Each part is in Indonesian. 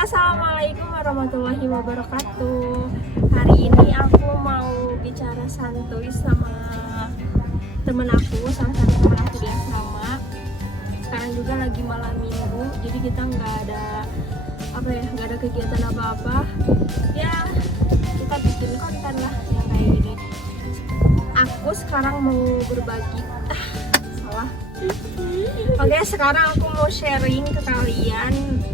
Assalamualaikum warahmatullahi wabarakatuh. Hari ini aku mau bicara santuy sama temen aku, salah satu temen aku di asrama. Sekarang juga lagi malam minggu, jadi kita nggak ada kegiatan apa-apa. Ya kita bikin konten lah yang kayak gini. Aku sekarang mau berbagi. Salah. Oke, sekarang aku mau sharing ke kalian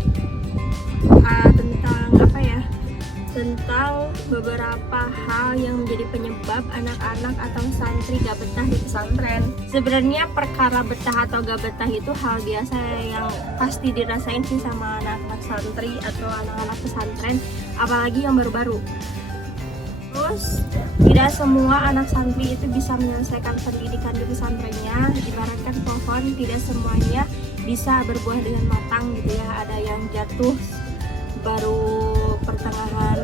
tentang beberapa hal yang menjadi penyebab anak-anak atau santri gak betah di pesantren. Sebenarnya perkara betah atau gak betah itu hal biasa yang pasti dirasain sih sama anak-anak santri atau anak-anak pesantren, apalagi yang baru-baru. Terus tidak semua anak santri itu bisa menyelesaikan pendidikan di pesantrennya. Ibaratkan pohon, tidak semuanya bisa berbuah dengan matang gitu ya. Ada yang jatuh baru pertengahan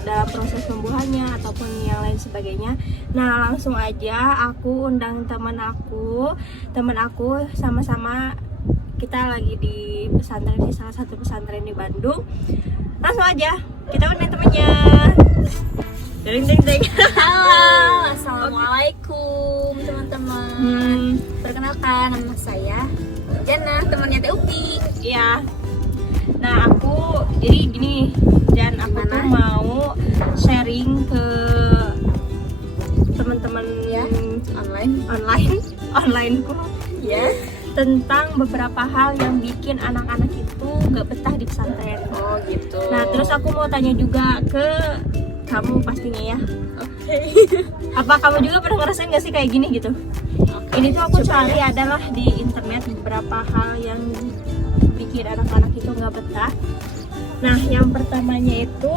dalam proses pembuahannya ataupun yang lain sebagainya. Nah, langsung aja aku undang teman aku sama-sama kita lagi di pesantren, di salah satu pesantren di Bandung. Langsung aja kita undang temannya. Ding. Halo, assalamualaikum teman-teman. Perkenalkan, nama saya Jana, temannya Teh Uki. Iya. Nah, aku jadi gini, dan aku tuh mau sharing ke teman-teman Ya, onlineku ya. tentang beberapa hal yang bikin anak-anak itu gak betah di pesantren. Oh gitu. Nah, terus aku mau tanya juga ke kamu pastinya ya. Oke. Apa kamu juga pernah ngerasain gak sih kayak gini gitu? Ini tuh aku cari adalah di internet beberapa hal yang bikin anak-anak itu nggak betah. Nah, yang pertamanya itu,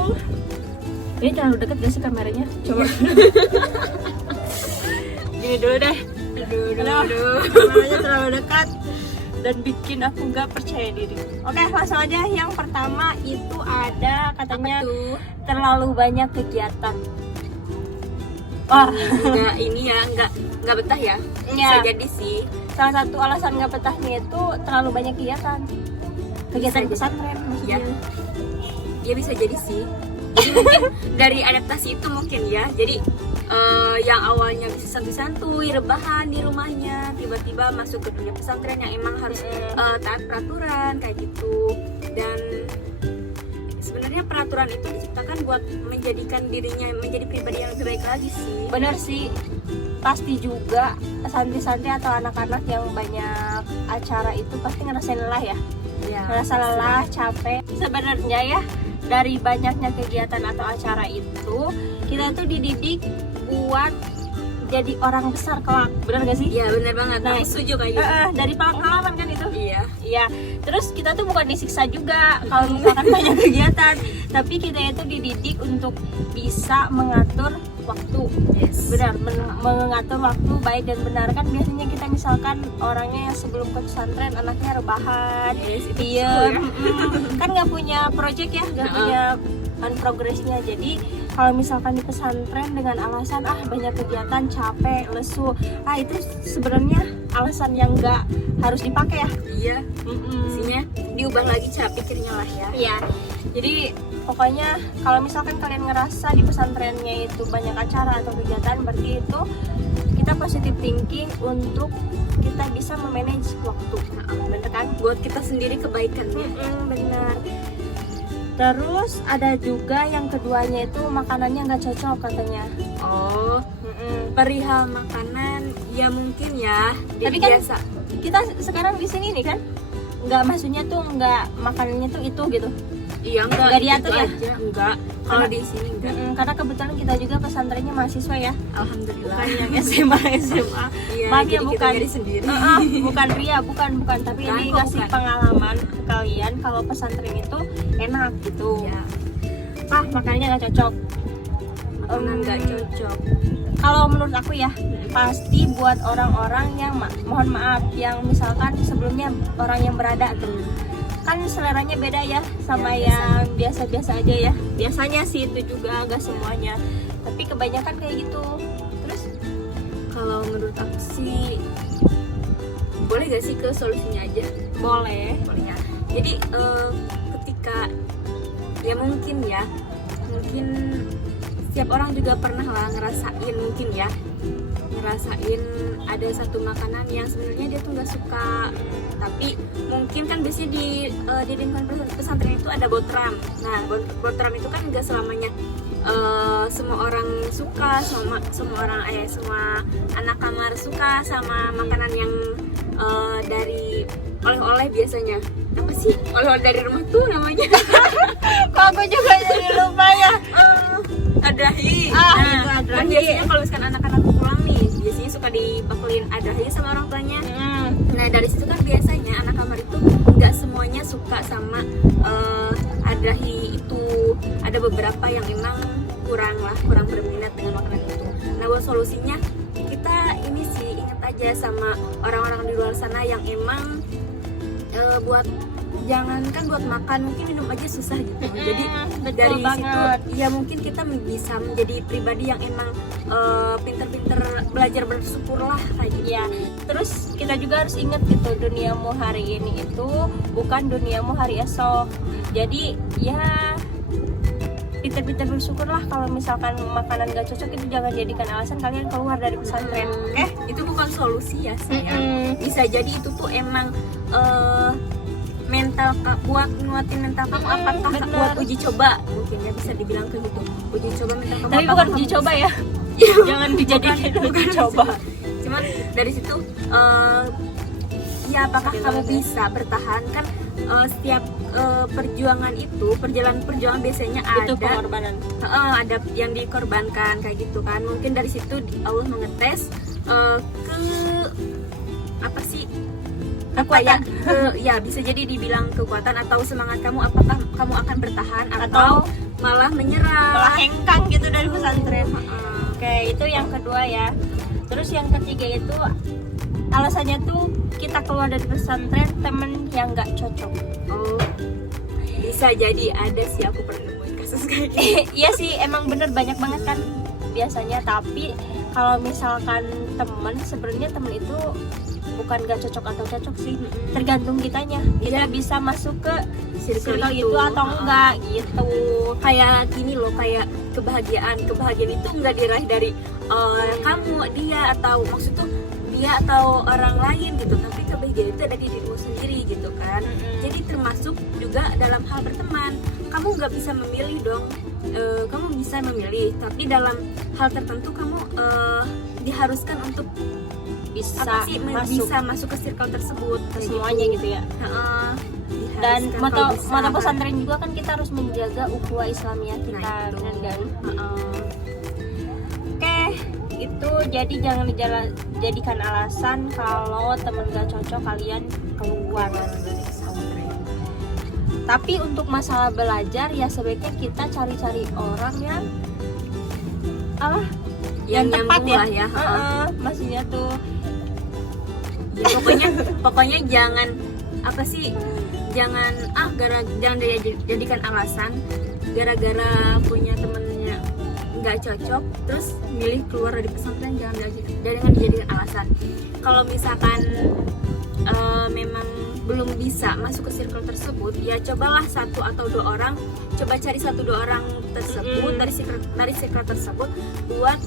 ini terlalu dekat gak sih kameranya? Coba. Gini dulu deh. Aduh. Kameranya terlalu dekat dan bikin aku nggak percaya diri. Oke, langsung aja. Yang pertama itu ada katanya terlalu banyak kegiatan. Wah, Nggak betah ya? Bisa jadi sih. Salah satu alasan nggak betahnya itu terlalu banyak kegiatan di pesantren maksudnya. Ya bisa jadi sih. Jadi mungkin dari adaptasi itu mungkin ya. Jadi yang awalnya bisa santuy-santuy, rebahan di rumahnya, tiba-tiba masuk ke dunia pesantren yang emang harus taat peraturan kayak gitu. Dan sebenarnya peraturan itu diciptakan buat menjadikan dirinya menjadi pribadi yang lebih baik lagi sih. Benar sih. Pasti juga santri-santri atau anak-anak yang banyak acara itu pasti ngerasain lelah ya. Ngerasa lelah, capek. Sebenarnya ya, dari banyaknya kegiatan atau acara itu, kita tuh dididik buat jadi orang besar kelak. Benar gak sih? Iya, benar banget. Nah, aku setuju kayak gitu. Dari pengalaman kan itu? Iya. Terus kita tuh bukan disiksa juga kalau misalkan banyak kegiatan, tapi kita itu dididik untuk bisa mengatur waktu. Yes. Benar, mengatur waktu baik dan benar. Kan biasanya kita misalkan orangnya yang sebelum ke pesantren anaknya rebahan, diem, kan nggak punya project ya, nggak punya progresnya. Jadi kalau misalkan di pesantren dengan alasan banyak kegiatan, capek, lesu, itu sebenarnya alasan yang nggak harus dipakai ya. Iya. Isinya diubah lagi cara pikirnya lah ya. Iya. Jadi pokoknya kalau misalkan kalian ngerasa di pesantrennya itu banyak acara atau kegiatan, berarti itu kita positive thinking untuk kita bisa memanage waktu. Bener kan? Buat kita sendiri kebaikannya. Bener. Terus ada juga yang keduanya itu makanannya nggak cocok katanya. Oh, perihal makanan ya mungkin ya. Tapi kan biasa. Kita sekarang di sini nih kan, nggak, maksudnya tuh nggak makanannya tuh itu gitu. Iya, nggak diatur ya? Aja. Enggak. Kalau di sini enggak. Karena kebetulan kita juga pesantrennya mahasiswa ya. Alhamdulillah. Bukan yang SMA. Iya, Maaf ya, bukan bukan diri sendiri. Bukan ria, bukan. Tapi ini ngasih pengalaman ke kalian kalau pesantren itu enak gitu. Iya. Makanya nggak cocok. Nggak cocok. Kalau menurut aku ya, pasti buat orang-orang yang mohon maaf, yang misalkan sebelumnya orang yang berada tuh. Kan seleranya beda ya sama yang biasa-biasa aja ya. Biasanya sih itu juga, agak semuanya. Tapi kebanyakan kayak gitu. Terus kalau menurut aku sih boleh gak sih ke solusinya aja? boleh. Ya. Jadi ketika mungkin setiap orang juga pernah lah ngerasain ada satu makanan yang sebenarnya dia tuh nggak suka, tapi mungkin kan biasanya di lingkungan pesantren itu ada botram. Nah, botram itu kan nggak selamanya semua orang suka, semua anak kamar suka sama makanan yang dari oleh-oleh. Biasanya apa sih oleh-oleh dari rumah tuh namanya? Kok aku juga jadi lupa ya. Adrahi. Itu adrahi. Kan biasanya kalau misalkan anak-anak pulang nih, biasanya suka dipakulin adrahi sama orang tuanya. Nah, dari situ kan biasanya anak kamar itu nggak semuanya suka sama adrahi itu. Ada beberapa yang emang kurang berminat dengan makanan itu. Nah, buat solusinya kita ini sih ingat aja sama orang-orang di luar sana yang emang jangankan buat makan, mungkin minum aja susah gitu. Jadi dari situ ya mungkin kita bisa menjadi pribadi yang emang pinter-pinter belajar bersyukur lah kayak gitu. Ya, terus kita juga harus ingat gitu, duniamu hari ini itu bukan duniamu hari esok. Jadi ya pinter-pinter bersyukur lah. Kalau misalkan makanan gak cocok itu jangan jadikan alasan kalian keluar dari pesantren. Itu bukan solusi ya sayang. Bisa jadi itu tuh emang mental buat nguatin mental kamu, apakah buat uji coba, mungkin ya bisa dibilang kayak gitu, uji coba mental kamu. Tapi bukan uji coba ya. Jangan dijadikan uji coba. Cuman dari situ ya apakah kamu bisa bertahan kan. Setiap perjalanan perjuangan biasanya itu ada pengorbanan. Ada yang dikorbankan kayak gitu kan. Mungkin dari situ Allah mengetes kekuatan ya bisa jadi dibilang kekuatan atau semangat kamu, apakah kamu akan bertahan atau malah menyerah, malah hengkang gitu dari pesantren. Oke, itu yang kedua ya. Terus yang ketiga itu alasannya tuh kita keluar dari pesantren temen yang nggak cocok. Bisa jadi ada sih, aku pernah nemuin kasus kayak gitu. Iya sih, emang bener banyak banget kan biasanya. Tapi kalau misalkan sebenarnya temen itu bukan gak cocok atau cocok sih, tergantung kitanya. Kita bisa masuk ke circle itu atau enggak gitu. Kayak gini loh, kayak kebahagiaan itu enggak diraih dari kamu, dia, atau maksud tuh dia atau orang lain gitu, tapi kebahagiaan itu ada di dirimu sendiri gitu kan. Jadi termasuk juga dalam hal berteman, kamu nggak bisa memilih dong. Kamu bisa memilih, tapi dalam hal tertentu kamu diharuskan untuk bisa masuk ke circle tersebut, semuanya gitu ya. Dan moto pesantren juga kan kita harus menjaga ukhuwah Islamiyah kita, benar kan? Oke, itu jadi jangan jadikan alasan kalau temen gak cocok kalian keluar dari pesantren. Tapi untuk masalah belajar ya sebaiknya kita cari-cari orang yang tepat ya. Maksudnya tuh ya, pokoknya jangan jadikan alasan gara-gara punya temennya nggak cocok terus milih keluar dari pesantren. Jangan dijadikan alasan. Kalau misalkan memang belum bisa masuk ke circle tersebut, ya cobalah 1 atau 2 orang, coba cari 1-2 orang tersebut dari circle tersebut buat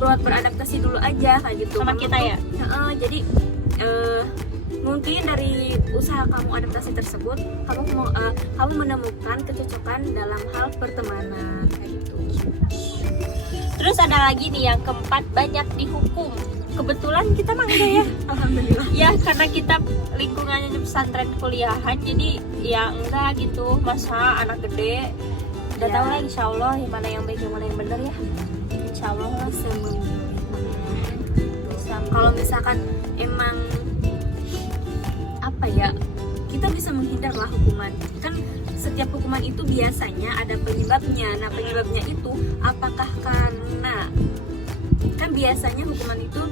buat beradaptasi dulu aja kayak gitu sama kita ya. Jadi mungkin dari usaha kamu adaptasi tersebut kamu menemukan kecocokan dalam hal pertemanan kayak gitu. Terus ada lagi nih yang keempat, banyak dihukum. Kebetulan kita mah enggak ya. Alhamdulillah. Ya karena kita lingkungannya pesantren kuliahan, jadi ya enggak gitu. Masa anak gede udah tahu lah insya Allah mana yang baik yang mana yang benar ya. Insya Allah bisa kalau misalkan emang kita bisa menghindar lah hukuman. Kan setiap hukuman itu biasanya ada penyebabnya. Nah, penyebabnya itu apakah karena kan biasanya hukuman itu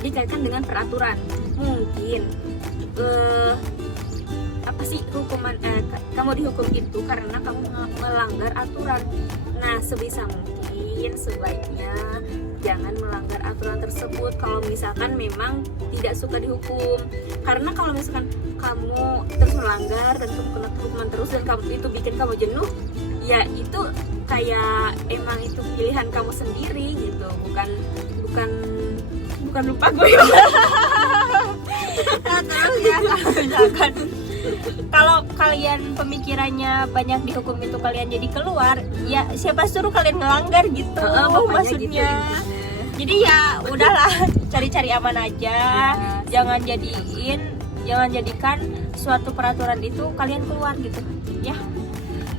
dikaitkan dengan peraturan. Mungkin hukuman kamu dihukum itu karena kamu melanggar aturan. Nah, sebisa mungkin sebaiknya jangan melanggar aturan tersebut kalau misalkan memang tidak suka dihukum. Karena kalau misalkan kamu terus melanggar dan kamu kena hukuman terus dan kamu itu bikin kamu jenuh, ya itu kayak emang itu pilihan kamu sendiri gitu, bukan lupa gue. Nah, terus ya kalau misalkan kalau kalian pemikirannya banyak dihukum itu kalian jadi keluar, ya siapa suruh kalian ngelanggar gitu, maksudnya gitu. jadi ya udahlah, cari-cari aman aja, jangan jadikan suatu peraturan itu kalian keluar gitu ya.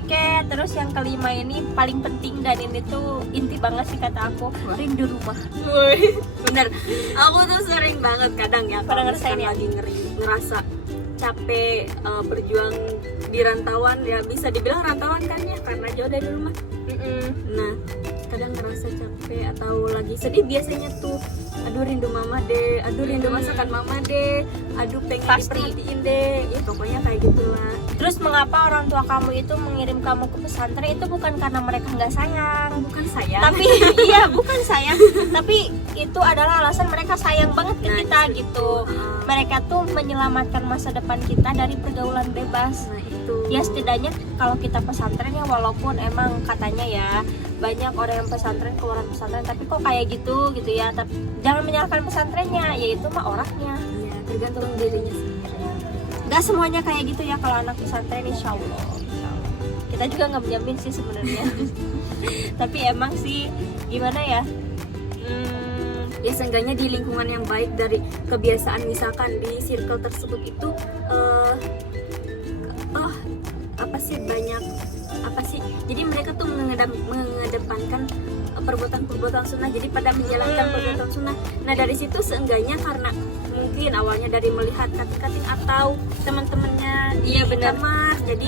Oke, terus yang kelima ini paling penting dan ini tuh inti banget sih kata aku, rindu rumah. Woi, bener. Aku tuh sering banget kadang ya Pernah kalau ngerasain misalkan ya? lagi ngerasa capek berjuang di rantauan, ya bisa dibilang rantauan kan ya karena jauh dari rumah. Nah, kadang ngerasa capek atau lagi sedih biasanya tuh, aduh rindu mama deh, aduh rindu masakan mama deh, aduh pengen Pasti. diperhatiin deh, ya pokoknya kayak gitulah. Terus mengapa orang tua kamu itu mengirim kamu ke pesantren itu bukan karena mereka nggak sayang, Bukan saya. tapi iya bukan sayang, tapi itu adalah alasan mereka sayang banget ke Nah, kita gitu. Mereka tuh menyelamatkan masa depan kita dari pergaulan bebas. Nah itu. Ya setidaknya kalau kita pesantren ya, walaupun emang katanya ya banyak orang yang pesantren keluaran pesantren tapi kok kayak gitu ya, tapi jangan menyalahkan pesantrennya, yaitu mah orangnya. Iya, tergantung dirinya sendiri. Nggak semuanya kayak gitu ya kalau anak pesantren, insya Allah. Kita juga nggak menjamin sih sebenarnya. Tapi emang sih gimana ya, Ya seenggaknya di lingkungan yang baik, dari kebiasaan misalkan di circle tersebut itu jadi mereka tuh mengedepankan perbuatan sunnah, jadi pada menjalankan perbuatan sunnah. Nah dari situ seenggaknya karena mungkin awalnya dari melihat kating-kating atau teman-temannya di kamar, jadi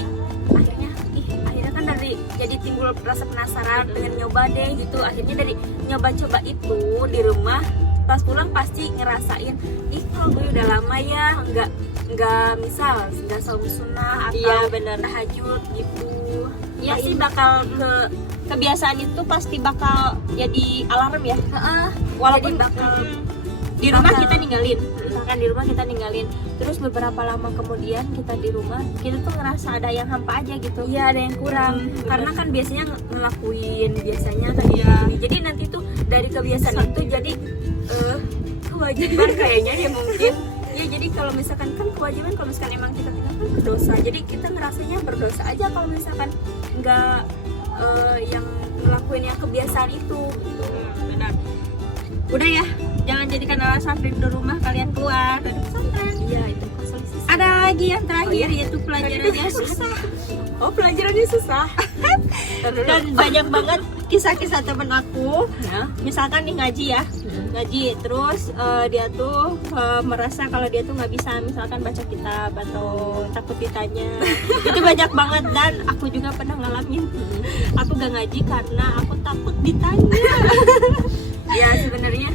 akhirnya kan dari jadi timbul rasa penasaran pengen nyoba deh gitu. Akhirnya dari nyoba-coba itu di rumah, pas pulang pasti ngerasain, kalau gue udah lama ya nggak saum sunnah atau tahajud gitu. ya Pasti ini bakal kebiasaan itu pasti bakal jadi alarm ya. Walaupun jadi bakal di rumah kita ninggalin, misalkan di rumah kita ninggalin, terus beberapa lama kemudian kita di rumah, kita tuh ngerasa ada yang hampa aja gitu. iya ada yang kurang, karena kan biasanya ngelakuin biasanya kan jadi nanti tuh dari kebiasaan itu jadi kewajiban kayaknya ya mungkin ya. Jadi kalau misalkan kan kewajiban, kalau misalkan emang kita tinggalkan berdosa, jadi kita ngerasanya berdosa aja kalau misalkan nggak yang ngelakuin yang kebiasaan itu gitu. Benar. Udah ya, jangan jadikan alasan rindu rumah kalian keluar dari pesantren. Iya itu solusi. Ada lagi yang terakhir, yaitu pelajarannya susah. Oh pelajarannya susah. Dan banyak banget kisah-kisah temen aku, Ya. misalkan nih ngaji ya, ngaji terus dia tuh merasa kalau dia tuh nggak bisa misalkan baca kitab atau takut ditanya. Itu banyak banget, dan aku juga pernah ngalamin. Aku gak ngaji karena aku takut ditanya. Ya sebenarnya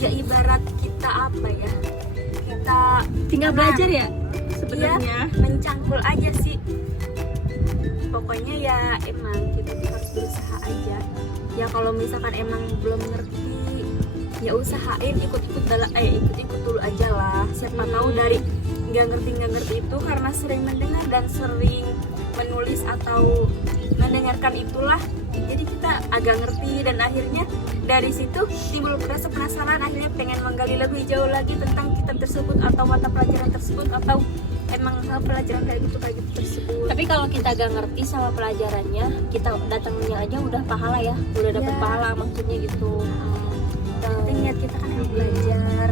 ya ibarat kita apa ya, kita Tinggal belajar ya sebenarnya. mencangkul aja sih. Pokoknya ya emang kita tuh harus berusaha aja. Ya kalau misalkan emang belum ngerti, ya usahain ikut-ikut dulu aja lah. Siapa tahu dari nggak ngerti itu karena sering mendengar dan sering menulis atau mendengarkan itulah, jadi kita agak ngerti, dan akhirnya dari situ timbul rasa penasaran, akhirnya pengen menggali lebih jauh lagi tentang kitab tersebut atau mata pelajaran tersebut atau emang pelajaran kayak gitu tersebut. Tapi kalau kita gak ngerti sama pelajarannya, kita datangnya aja udah pahala ya, udah dapet Ya. pahala maksudnya gitu. Penting niat kita kan emang belajar.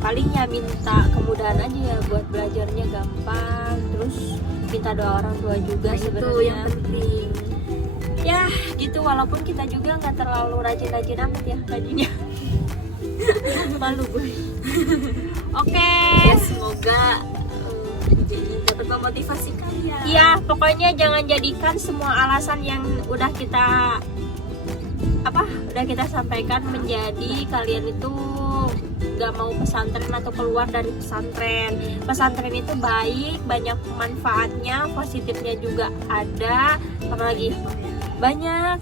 Paling ya minta kemudahan aja ya buat belajarnya gampang, terus minta doa orang tua juga Nah, itu sebenarnya. yang penting. Ya gitu, walaupun kita juga nggak terlalu rajin-rajin amat ya ngajinya. Malu gue. Oke. Ya semoga jadi dapat memotivasi kalian. Iya, pokoknya jangan jadikan semua alasan yang udah kita sampaikan menjadi kalian itu gak mau pesantren atau keluar dari pesantren. Pesantren itu baik, banyak manfaatnya, positifnya juga ada, apalagi banyak.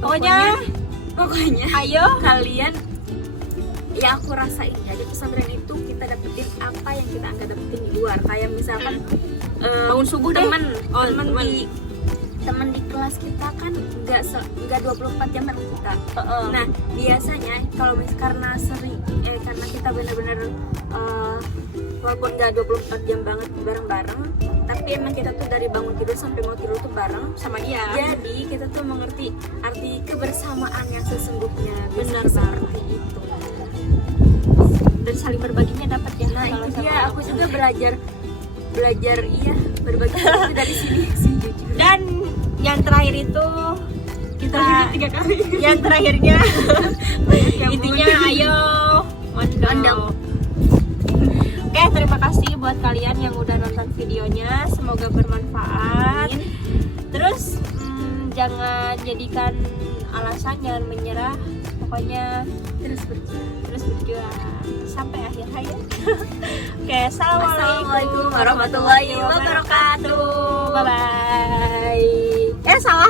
Pokoknya Pokoknya ayo kalian, ya aku rasain ya di pesantren itu kita kita dapetin apa yang kita nggak dapetin di luar. Kayak misalkan bangun subuh deh. teman di kelas kita kan nggak 24 jam bareng kita. Nah biasanya kalau karena karena kita benar-benar walaupun nggak 24 jam banget bareng-bareng, tapi emang kita tuh dari bangun tidur sampai mau tidur tuh bareng sama dia. Jadi kita tuh mengerti arti kebersamaan yang sesungguhnya. Benar seperti itu. Dan saling berbaginya dapat ya. Nah kalau itu sama dia, aku orang. juga belajar iya berbagi itu dari sini sih jujur. Dan yang terakhir itu kita 3 kali. yang terakhirnya Ya intinya ampun. ayo Mondok. mondok. Oke, terima kasih buat kalian yang udah nonton videonya, semoga bermanfaat. Amin. Terus jangan jadikan alasan, jangan menyerah, pokoknya Terus berjuang sampai akhir hayat. Oke, Assalamualaikum warahmatullahi wabarakatuh. Bye bye. Salah.